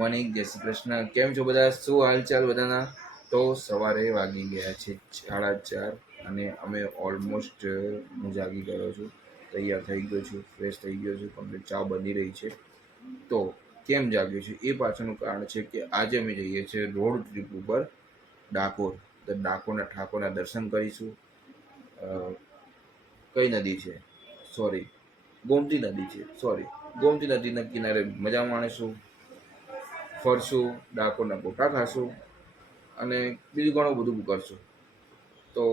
Morning, જય શ્રી કૃષ્ણ. કેમ છો બધા? શું હાલચાલ બધાના? તો સવારે વાગી ગયા છે 4:30 અને અમે ઓલમોસ્ટ હું જાગી ગયો છું, તૈયાર થઈ ગયો છું, ફ્રેશ થઈ ગયો છું, કમ્પ્લીટ ચા બની રહી છે. તો કેમ જાગ્યો છું એ પાછળનું કારણ છે કે આજે અમે જઈએ છીએ રોડ ટ્રીપ ઉપર ડાકોર. તો ડાકોરના ઠાકોરના દર્શન કરીશું. કઈ નદી છે? સોરી, ગોમતી નદી છે. ગોમતી નદીના કિનારે મજા માણીશું, ફરશું, ડાકોરના ગોટા ખાશું અને બીજું ઘણું બધું કરશું. તો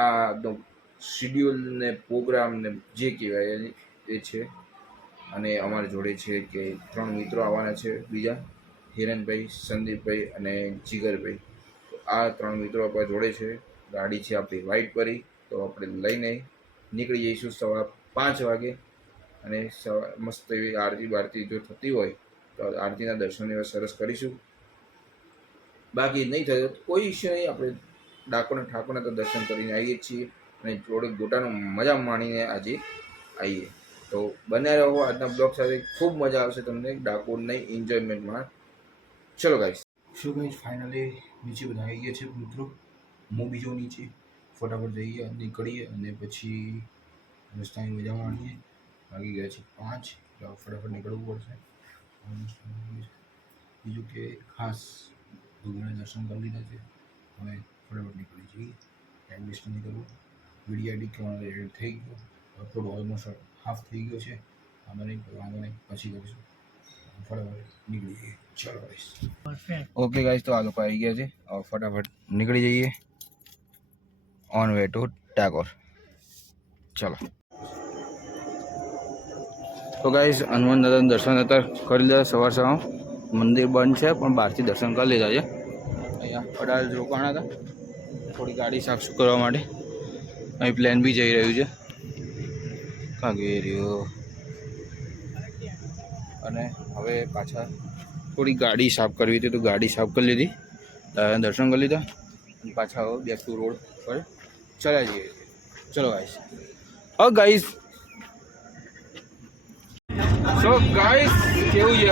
આ શિડ્યુલ ને પ્રોગ્રામ ને જે કહેવાય એ છે. અને અમારી જોડે છે કે 3 મિત્રો આવવાના છે બીજા, હિરણભાઈ, સંદીપભાઈ અને જીગરભાઈ. તો આ 3 મિત્રો આપણા જોડે છે. ગાડી છે આપણી વ્હાઇટ પરી, તો આપણે લઈને નીકળી જઈશું 5:15 વાગે. અને મસ્ત એવી આરતી બારતી જો થતી હોય તો આરતીના દર્શન એવા સરસ કરીશું. બાકી નહીં થયું તો કોઈ ઇશ્યુ નહીં, આપણે ડાકોરના ઠાકોરના તો દર્શન કરીને આવીએ છીએ અને જોડે ગોટાનો મજા માણીને આજે આવીએ. તો બને રહો આજના બ્લોગ સાથે, ખૂબ મજા આવશે તમને ડાકોરની એન્જોયમેન્ટમાં. ચલો ગાઈસ. શું ગાઈસ, ફાઇનલી નીચે બધા આવી ગયા છે મિત્રો. હું બીજો નીચે ફટાફટ જઈએ, નીકળીએ અને પછી રસ્તાની મજા માણીએ. વાગી ગયા છે 5, એટલે ફટાફટ નીકળવું પડશે. બીજું કે ખાસ ભગવાનના દર્શન કરી લીધા છે, હવે ફટાફટ નીકળી જઈએ. ટાઈમ વેસ્ટ નહીં કરવું. વિડીયો એડિટ કરવાનો એડિટ થઈ ગયો, અપલોડ ઓલમોસ્ટ હાફ થઈ ગયો છે. વાંધો નહીં, પછી કરીશું. ફટાફટ નીકળી જઈએ. ચલો ગાઈસ. ઓકે ગાઈસ, તો આ લોકો આવી ગયા છે. હવે ફટાફટ નીકળી જઈએ ઓન વે ટુ ડાકોર. ચલો. તો ગાઈસ, હનુમાન દાદાના દર્શન અત્યારે કરી લીધા. સવાર મંદિર બંધ છે પણ બહારથી દર્શન કરી લીધા છે. અહીંયા અડાલ રોકાણા હતા થોડી ગાડી સાફ કરવા માટે. અહીં પ્લેન બી જઈ રહ્યું છે કાગેરીઓ. અને હવે પાછા થોડી ગાડી સાફ કરવી હતી તો ગાડી સાફ કરી લીધી, દર્શન કરી લીધા અને પાછા હવે બેક ટુ રોડ પર ચલા જઈએ. ચલો ગાઈસ. ગાઈસ, સો ગાઈસ, કેવું છે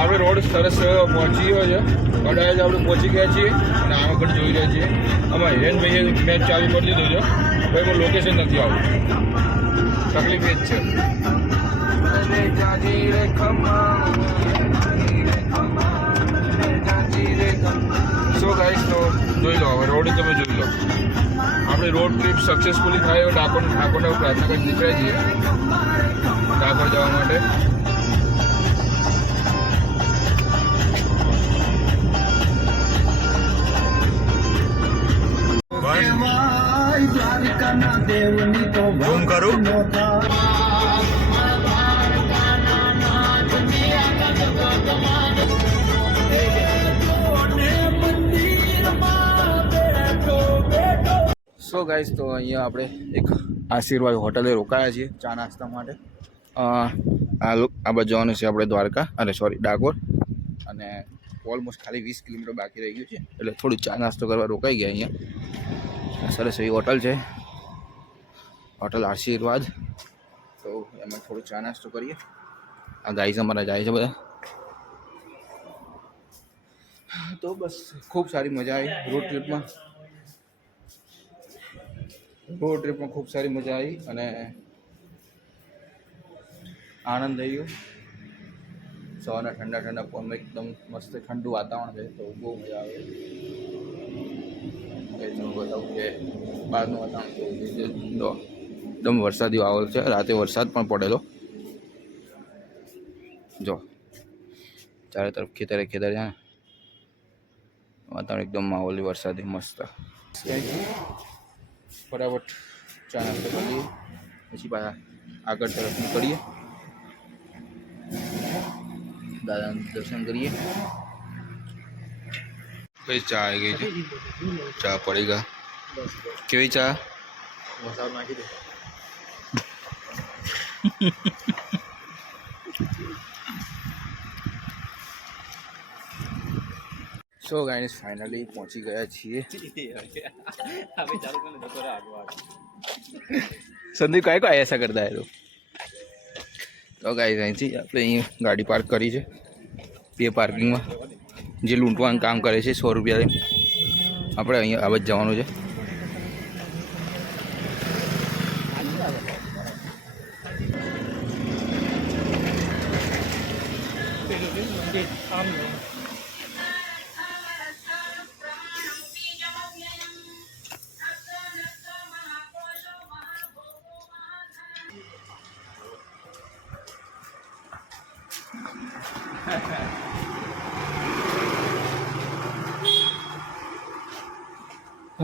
આપણે રોડ સરસ પહોંચી ગયો છે. અડાજ આપણે પહોંચી ગયા છીએ અને આગળ જોઈ રહ્યા છીએ. આમાં હિરેનભાઈએ મેચ ચાલુ કરી દીધું છે, ભાઈ પણ લોકેશન નથી આવતું. તકલીફ એ જ છે. સો ગાઈસ, તો જોઈ લો, હવે રોડ તમે જોઈ લો. આપણે રોડ ટ્રીપ સક્સેસફુલી થાય એવો ઠાકોરને પ્રાર્થના કરી નીકળ્યા છીએ ડાકોર જવા માટે. ઝૂમ કરું. સો ગાઈસ, તો અહીંયા આપણે એક આશીર્વાદ હોટલે રોકાયા છીએ ચા નાસ્તા માટે. આ બાજુ જવાનું છે આપણે દ્વારકા, ડાકોર. અને ઓલમોસ્ટ ખાલી 20 કિલોમીટર બાકી રહી ગયું છે, એટલે થોડું ચા નાસ્તો કરવા રોકાઈ ગયા અહીંયા. સરસ એવી હોટલ છે, હોટલ આશીર્વાદ. તો એમાં થોડું ચા નાસ્તો કરીએ. આ ગાઈસ અમારા જાય છે બધા. તો બસ ખૂબ સારી મજા આવી રોડ ટ્રીપમાં. ખૂબ સારી મજા આવી અને આનંદ થઈ ગયો. સવારના ઠંડા પવનમાં એકદમ મસ્ત ઠંડુ વાતાવરણ છે, તો બહુ મજા આવે. બતાવું કે બહારનું વાતાવરણ તો એકદમ વરસાદી વાવલ છે. રાતે વરસાદ પણ પડેલો. જો ચારે તરફ ખેતરે છે ને, વાતાવરણ એકદમ માહોલી વરસાદી મસ્ત. ફટાફટ ચા નાસ્તો કરીએ, પછી પાછા આગળ તરફ નીકળીએ, દાદાનું દર્શન કરીએ. કઈ ચા આવી ગઈ છે? ચા પડી ગયા. કેવી ચા? મસાલો નાખી દે. સો ગાઈસ, ફાઇનલી પહોંચી ગયા છીએ. संदीप काय को ऐसा करता है तो गाइस અહીંથી આપણે અહીં ગાડી પાર્ક કરી છે બે પાર્કિંગમાં જે લૂંટવાનું કામ કરે છે 100 રૂપિયા લઈને. આપણે અહીંયા આવત જવાનું છે.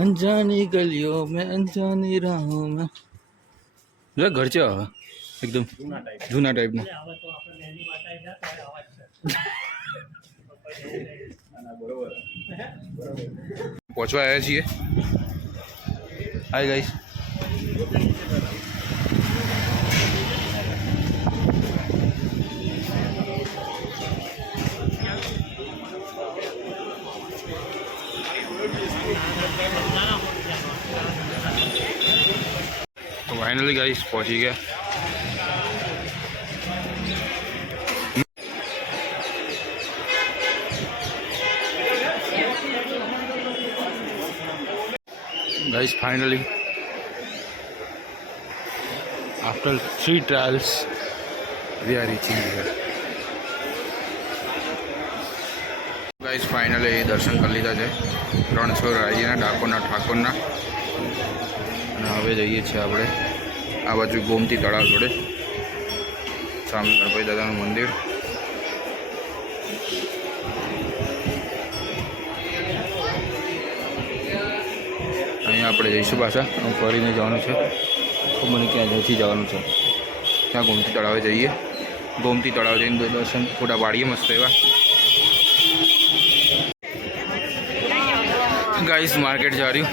अनजानी गलियों में अनजानी राहों में घर છે હવે એકદમ જૂના ટાઈપનું. પહોંચવા આવ્યા છીએ. Hi guys. तो फाइनली गाइस पहुंची गया. Guys finally after 3 trials we are reaching here. Guys finally दर्शन कर लीधा है રણછોડરાયજીના ડાકોરના ઠાકોરના. અને હવે જઈએ છીએ આપણે આ બાજુ ગોમતી તળાવ જોડે સામે ગણપતિ દાદાનું મંદિર. અહીંયા આપણે જઈશું પાછા. ફરીને જવાનું છે. મને ક્યાં જઈથી જવાનું છે ત્યાં ગોમતી તળાવે જઈએ. ગોમતી તળાવ જઈને દર્શન ફોટા પાડીએ મસ્ત એવા. गाइस मार्केट जा रही हूँ.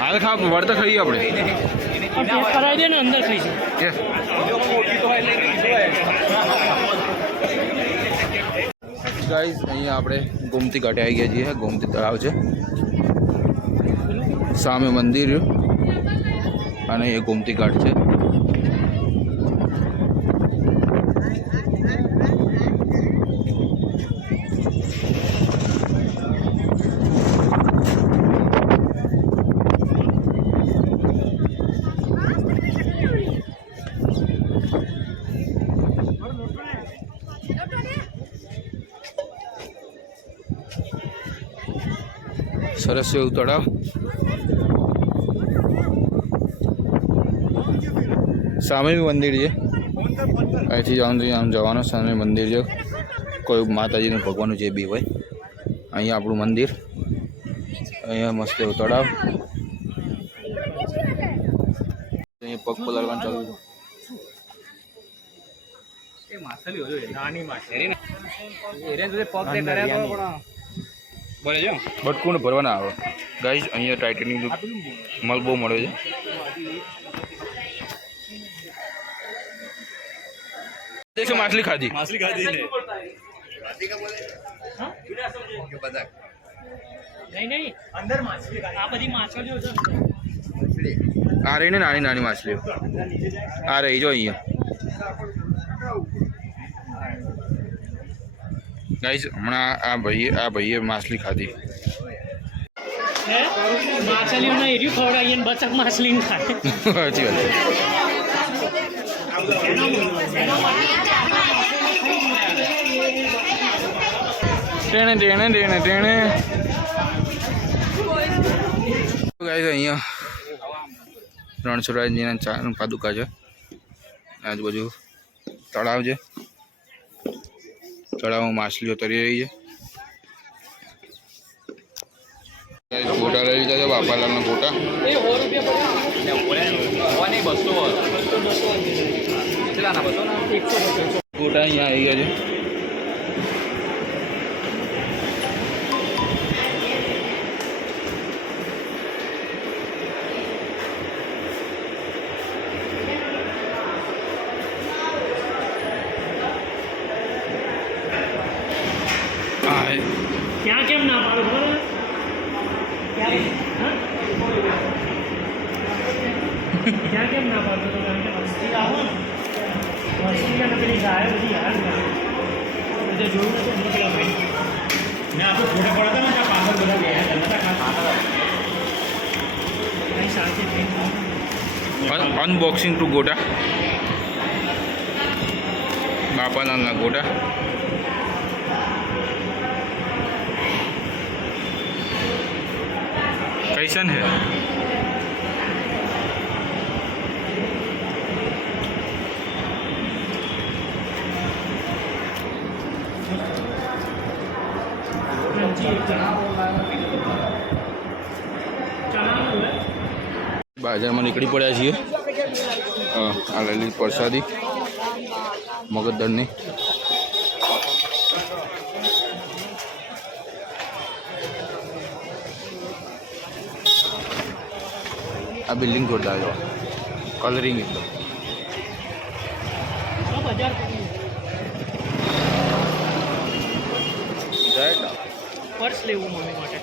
हाल खा वर्त खाई अपने कराई दे ना अंदर खाई के गाइस અહીંયા આપણે ગોમતી ઘાટે આવી ગયા છીએ. ગોમતી તળાવ છે સામે મંદિર અને એ ગોમતી ઘાટ છે. સરસ એવું તળાવ. સામે બી મંદિર છે. અહીંથી જવાનું આમ જવાનું. સામે મંદિર છે. કોઈ માતાજીનું ભગવાનનું જે બી હોય. અહીંયા આપણું મંદિર. અહીંયા મસ્ત એવું તળાવ. અહીંયા પગ પલાળવાનું ચાલુ છે. બટકું ને ભરવાના આવે. ગાઈઝ અહીંયા ટાઇટેનિક મલ બહુ મળે છે. देखो मछली खाधी ने नहीं अंदर माछली आ बड़ी माछलीओ છે. આ રહી ને નાની નાની માછલીઓ આ રહી જો અહીંયા. ગાઈઝ હમણાં આ ભાઈએ માછલી ખાધી. માછલીઓના એરિયું ખવડાવીએ ને બચક માછલી ને ખાય. સાચી વાત છે. ટેણે ટેણે ટેણે ટેણે. ગાઈઝ અહીંયા રણછોડરાયજીના ચાર પાદુકા છે. આજુબાજુ તળાવ છે. તળાવમાં માછલીઓ તરી રહી છે. ગોટા લઈ લીધા છે. બાપાલાલના ગોટા. ગોટા અહીંયા આવી ગયા છે. ત્યાં કેમ ના પાડતો હતો? કારણ કે વસ્તી આવો ને વસ્તી અને પેલી ગાય બધી હાલ ના તો જોયું નતું એમને પેલા ભાઈ ને આપણે ફોટા પડતા ને ત્યાં પાછળ બધા ગયા હતા નતા ખાતા અહીં શાંતિ થઈ અનબોક્સિંગ ટુ ગોટા, બાપાલાલના ગોટા. कैसन है? બાજારમાં નીકળી પડ્યા છીએ. આ લઈ પ્રસાદી મગજદળની. આ બિલ્ડિંગ જોરદાર છે, કલરિંગ એકદમ. બજાર પર્સ લેવું મમ્મી માટે.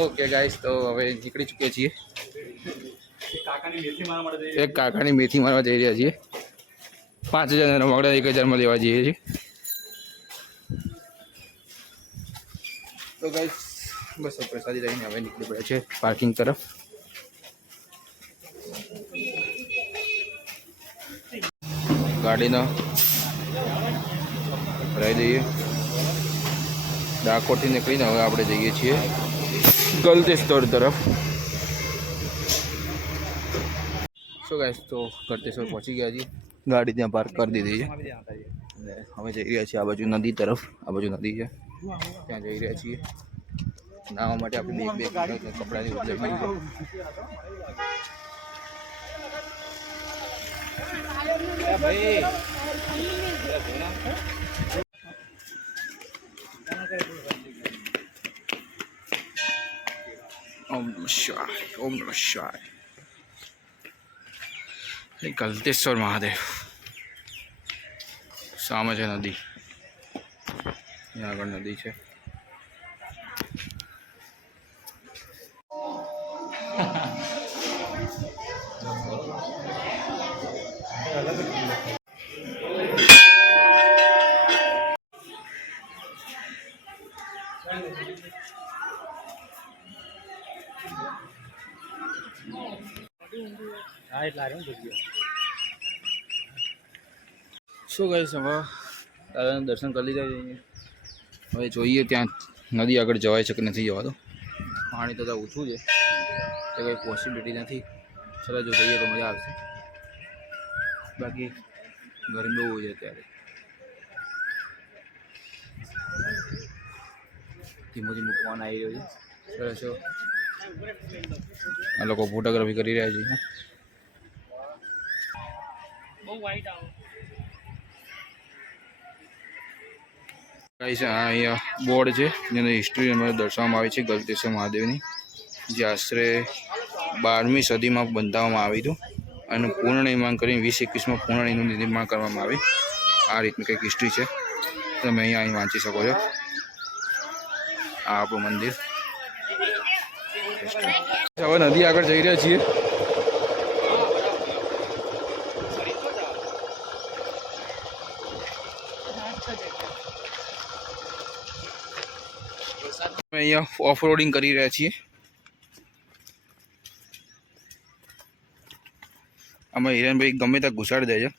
ઓકે ગાઈસ, તો હવે નીકળી ચૂક્યા છીએ. કાકાની મેથી મારા માટે એક કાકાની મેથી મારવા જઈ રહ્યા છીએ. 5000 રમકડા 1000માં લેવા જઈએ છીએ. તો ગાઈસ બસ પ્રસાદી લઈને હવે નીકળી પડ્યા છે પાર્કિંગ તરફ. ગાડીનો ભરાઈ દઈએ. ડાકોરથી નીકળીને હવે આપણે જઈએ છીએ ગલતેશ્વર તરફ. સો ગાઈસ, તો ગલતેશ્વર પહોંચી ગયા છીએ. ગાડી ત્યાં પાર્ક કરી દીધી છે અને હવે જઈ રહ્યા છીએ આ બાજુ નદી તરફ. આ બાજુ નદી છે, ત્યાં જઈ રહ્યા છીએ નાહવા માટે. આપણે બે કપડાની બદલે ઓમ નમઃ શિવાય, ઓમ નમઃ શિવાય. ગલતેશ્વર મહાદેવ સામે છે નદી, ત્યાં આગળ નદી છે. હા એટલે આવ્યો ને જગ્યા. શું ગાઈસ, હવે દાદાના દર્શન કરી લીધા છે. હવે જોઈએ ત્યાં નદી આગળ જવાય છે કે નથી જવાતું. પાણી તો ત્યાં ઓછું છે, તો કંઈ પોસિબિલિટી નથી. ચલો જો જઈએ તો મજા આવશે. બાકી ગરમી બહુ છે અત્યારે. ધીમો ધીમો પવન આવી રહ્યો છે. સરસ આ લોકો ફોટોગ્રાફી કરી રહ્યા છે. બહુ વાઈટ આવે. ગાઈસ, આ અહીંયા બોર્ડ છે જેની હિસ્ટ્રી અમારે દર્શાવવામાં આવી છે ગલતેશ્વર મહાદેવની, જે આશરે 12મી સદીમાં બંધાવવામાં આવ્યું હતું અને પૂર્ણ નિર્માણ કરીને 2021માં પૂર્ણ નિર્માણ કરવામાં આવ્યું. આ રીતની કંઈક હિસ્ટ્રી છે, તમે અહીં વાંચી શકો છો. આ આપણું મંદિર. હવે નદી આગળ જઈ રહ્યા છીએ. અહીંયા ઓફ રોડિંગ કરી રહ્યા છીએ. આમાં હિરેનભાઈ ગમે ત્યાં ઘુસાડી દે છે,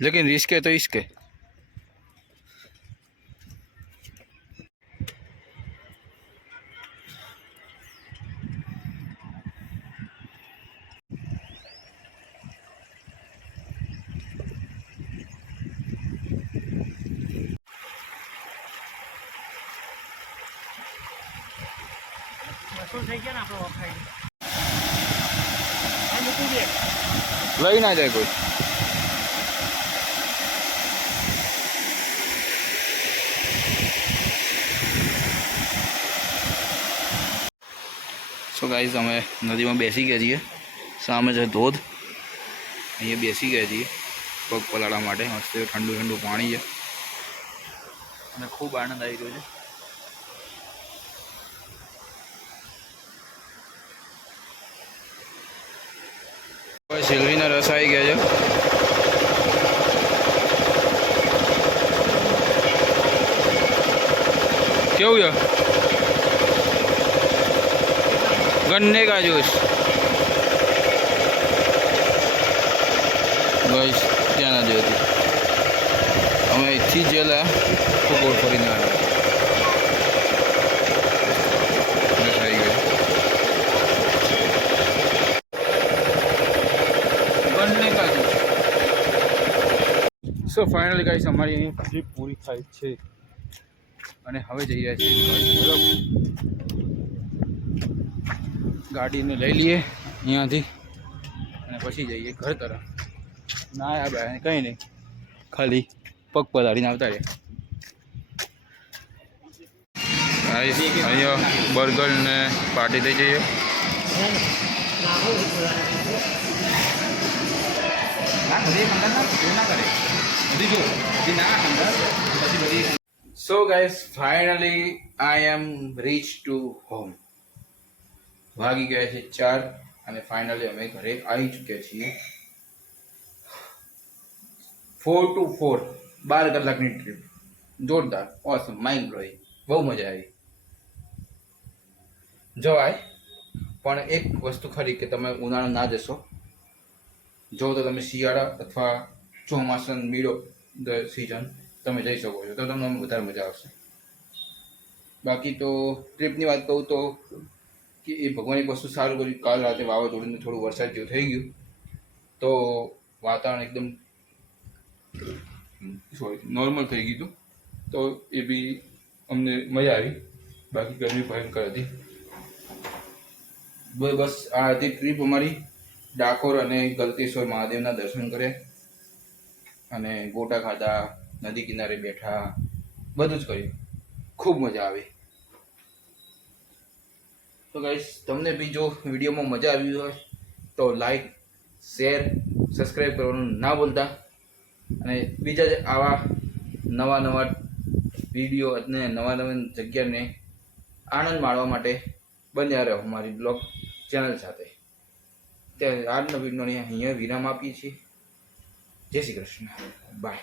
લેકિન રિસ્ક है तो इसके. વસૂલ થઈ ગયા ને આપણો ઓફરાઈડ. આ મૂકી દે. લઈ ના જાય કોઈ. સો ગાઈઝ, અમે નદીમાં બેસી ગયા છીએ સામે છે ધોધ. અહીંયા બેસી ગયા છીએ પગ પલાળવા માટે. મસ્ત ઠંડુ ઠંડુ પાણી છે અને ખૂબ આનંદ આવી રહ્યો છે. શેરડીના રસ આવી ગયા છે. કેવું છે? गन्ने का जूस बस क्या ना जो અમે અહીંથી જેલા ફૂગોળ ફરીને આવ્યા. ગન્ને કા જૂસ. સો ફાઇનલી ગાઈસ અમારી અહીં ટ્રીપ પૂરી થાય છે અને હવે જઈ રહ્યા છીએ ગાડીને લઈ લઈએ અહીંયાથી અને પછી જઈએ ઘર તરફ. ના આ ભાઈ કંઈ નહીં, ખાલી પગ પલાળીને આવતા રહે. અહીંયા બર્ગર ને પાર્ટી થઈ જઈએ. So guys finally I am reach to home. વાગી ગયા છે 4 અને ફાઇનલી અમે ઘરે આવી ચૂક્યા છીએ. 4 to 4 12 કલાકની ટ્રીપ. જોરદાર, ઓસમ, માઇન્ડ બ્લોઈંગ. બહુ મજા આવી. જવાય, પણ એક વસ્તુ ખરી કે તમે ઉનાળા ના જશો. જો તો તમે શિયાળા અથવા ચોમાસા મિડો ધ સિઝન તમે જઈ શકો છો તો તમને વધારે મજા આવશે. બાકી તો ટ્રીપની વાત કહું તો કે એ ભગવાન એક વસ્તુ સારું કર્યું. કાલ રાતે વાવાઝોડું થોડું વરસાદ જેવું થઈ ગયું તો વાતાવરણ એકદમ નોર્મલ થઈ ગયું હતું તો એ બી અમને મજા આવી. બાકી ગરમી ભયંકર હતી. બસ આ હતી ટ્રીપ અમારી. ડાકોર અને ગલતેશ્વર મહાદેવના દર્શન કર્યા અને ગોટા ખાધા, નદી કિનારે બેઠા, બધું જ કર્યું. ખૂબ મજા આવી. તો ગાઈસ તમને બી જો વિડીયોમાં મજા આવી હોય તો લાઈક, શેર, સબસ્ક્રાઈબ કરવાનું ના ભૂલતા. અને બીજા જ આવા નવા નવા વિડીયો અને નવા નવા જગ્યાને આનંદ માણવા માટે બન્યા રહો મારી બ્લોગ ચેનલ સાથે. ત્યારે આજનો વિડીયોને અહીંયા વિરામ આપીએ છીએ. જય શ્રી કૃષ્ણ. બાય.